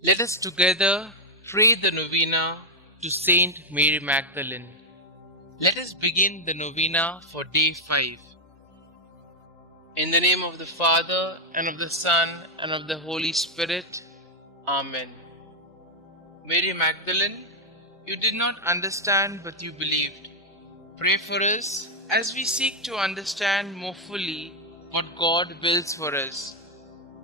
Let us together pray the Novena to St Mary Magdalene. Let us begin the Novena for day 5. In the name of the Father, and of the Son, and of the Holy Spirit. Amen. Mary Magdalene, you did not understand, but you believed. Pray for us as we seek to understand more fully what God wills for us.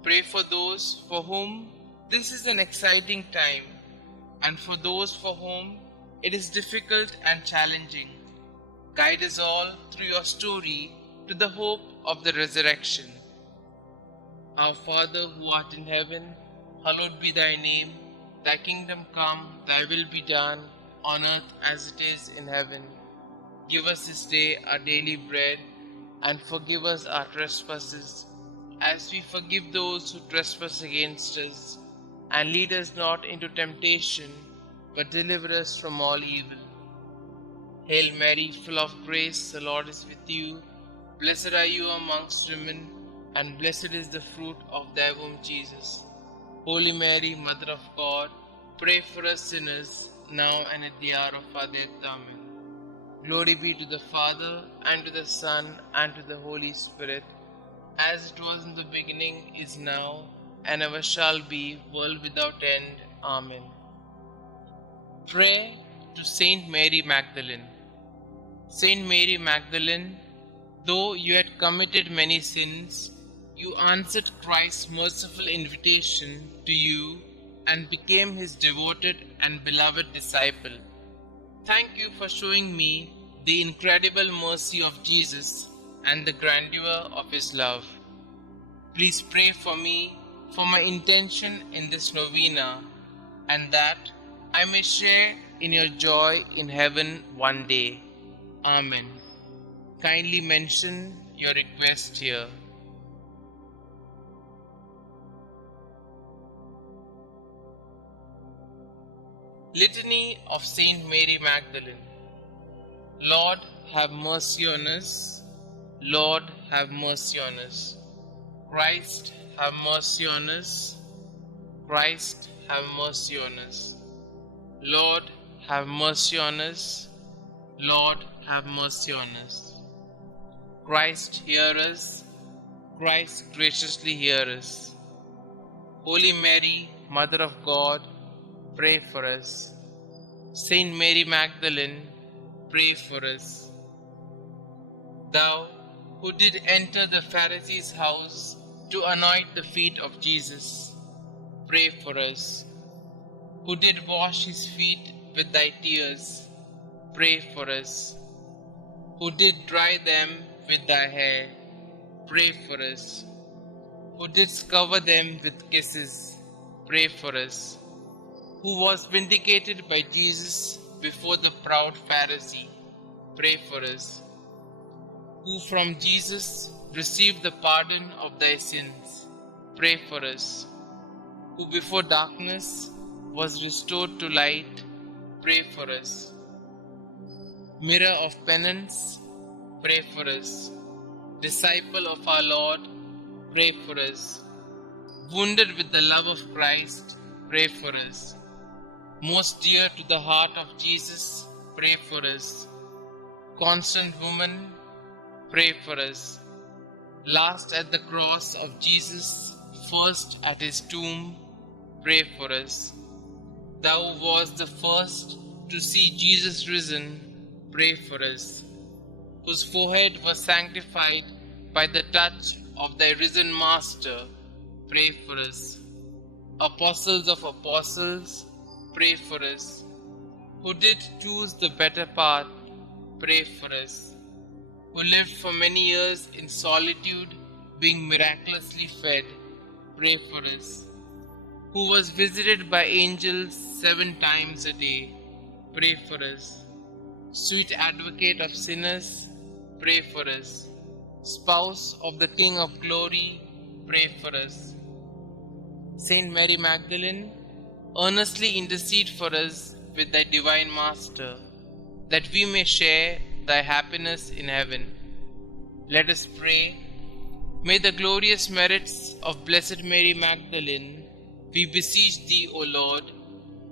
Pray for those for whom this is an exciting time, and for those for whom it is difficult and challenging. Guide us all through your story to the hope of the resurrection. Our Father who art in heaven, hallowed be thy name. Thy kingdom come, thy will be done, on earth as it is in heaven. Give us this day our daily bread, and forgive us our trespasses, as we forgive those who trespass against us. And lead us not into temptation, but deliver us from all evil. Hail Mary, full of grace, the Lord is with you. Blessed are you amongst women, and blessed is the fruit of thy womb, Jesus. Holy Mary, Mother of God, pray for us sinners, now and at the hour of our death. Amen. Glory be to the Father, and to the Son, and to the Holy Spirit, as it was in the beginning, is now, and ever shall be, world without end. Amen. Pray to St Mary Magdalene. St Mary Magdalene, though you had committed many sins, you answered Christ's merciful invitation to you and became his devoted and beloved disciple. Thank you for showing me the incredible mercy of Jesus and the grandeur of his love. Please pray for me, for my intention in this novena, and that I may share in your joy in heaven one day. Amen. Kindly mention your request here. Litany of Saint Mary Magdalene. Lord, have mercy on us. Lord, have mercy on us. Christ, have mercy on us. Christ, have mercy on us. Lord, have mercy on us. Lord, have mercy on us. Christ, hear us. Christ, graciously hear us. Holy Mary, Mother of God, pray for us. Saint Mary Magdalene, pray for us. Thou who did enter the Pharisee's house to anoint the feet of Jesus, pray for us. Who did wash his feet with thy tears, pray for us. Who did dry them with thy hair, pray for us. Who didst cover them with kisses, pray for us. Who was vindicated by Jesus before the proud Pharisee, pray for us. Who from Jesus received the pardon of thy sins, pray for us. Who before darkness was restored to light, pray for us. Mirror of penance, pray for us. Disciple of our Lord, pray for us. Wounded with the love of Christ, pray for us. Most dear to the heart of Jesus, pray for us. Constant woman, pray for us. Last at the cross of Jesus, first at his tomb, pray for us. Thou wast the first to see Jesus risen, pray for us. Whose forehead was sanctified by the touch of thy risen Master, pray for us. Apostles of apostles, pray for us. Who did choose the better path, pray for us. Who lived for many years in solitude, being miraculously fed, pray for us. Who was visited by angels 7 times a day, pray for us. Sweet advocate of sinners, pray for us. Spouse of the King of glory, pray for us. Saint Mary Magdalene, earnestly intercede for us with thy divine Master, that we may share thy happiness in heaven. Let us pray. May the glorious merits of Blessed Mary Magdalene We beseech thee, O Lord,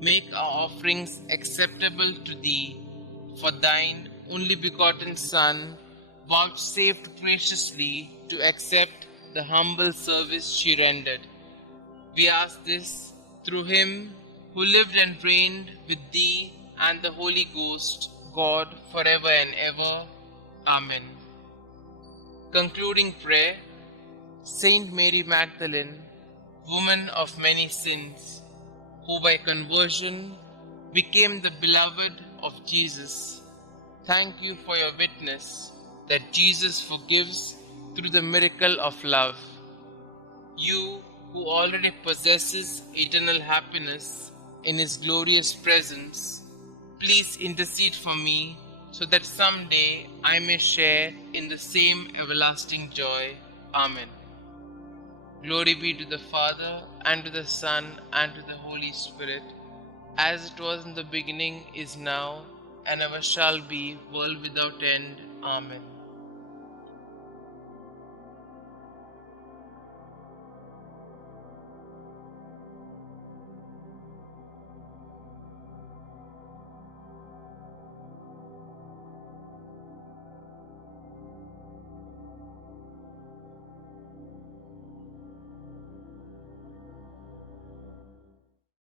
make our offerings acceptable to thee, for thine only begotten Son vouchsafed graciously to accept the humble service she rendered. We ask this through him who lived and reigned with thee and the Holy Ghost, God, forever and ever. Amen. Concluding prayer. Saint Mary Magdalene, woman of many sins, who by conversion became the beloved of Jesus, thank you for your witness that Jesus forgives through the miracle of love. You who already possesses eternal happiness in His glorious presence, please intercede for me so that someday I may share in the same everlasting joy. Amen. Glory be to the Father, and to the Son, and to the Holy Spirit, as it was in the beginning, is now, and ever shall be, world without end. Amen.